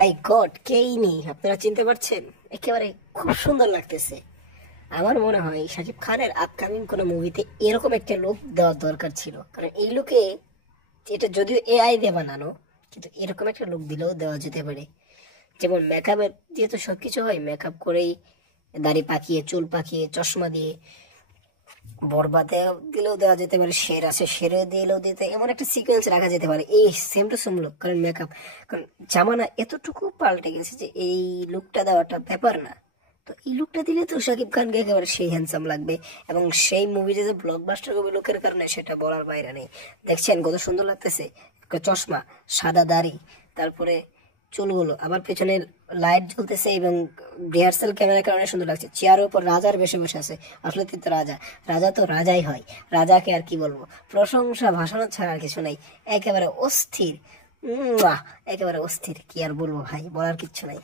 মাই god, কেই নেই, আপনারা চিনতে পারছেন? একেবারে খুব সুন্দর লাগতেছে। আমার মনে হয় শাকিব খানের আপকামিং কোনো মুভিতে এরকম একটা লুক দেওয়ার দরকার ছিল, কারণ এই লুকে, এটা যদিও এআই দিয়ে বানানো, কিন্তু এরকম একটা লুক দিলেও দেওয়া যেতে পারে। যেমন মেকআপের দিয়ে তো সবকিছু হয়, মেকআপ করেই দাড়ি পাকিয়ে, চুল পাকিয়ে, চশমা দিয়ে, বরবাদে দিলেও দেওয়া যেতে পারে, শের আছে শেরে দিলেও দিতে, এমন একটা সিকোয়েন্স রাখা যেতে পারে এই সেম টু সেম লুক। কারণ মেকআপ, কারণ জামানা এতটুকু পাল্টে গেছে যে এই লুকটা দেওয়াটা ব্যাপার না। তো এই লুকটা দিলে তো শাকিব খানকে একেবারে সেই হ্যান্ডসাম লাগবে, এবং সেই মুভিতে যে ব্লকবাস্টার হবে লুকের কারণে, সেটা বলার বাইরে নেই। দেখছেন কত সুন্দর লাগতেছে, একটা চশমা, সাদা দাড়ি, তারপরে চুলগুলো, আবার পেছনে লাইট জ্বলতেছে এবং রিহার্সাল ক্যামেরার কারণে সুন্দর লাগছে। চেয়ারের উপর রাজার বেশে বসে আছে, আসলে তিনি তো রাজা, রাজা তো রাজাই হয়। রাজাকে আর কি বলবো, প্রশংসা ভাষণ ছাড়া আর কিছু নাই। একেবারে অস্থির, একেবারে অস্থির, কি আর বলবো ভাই, বলার কিচ্ছু নাই।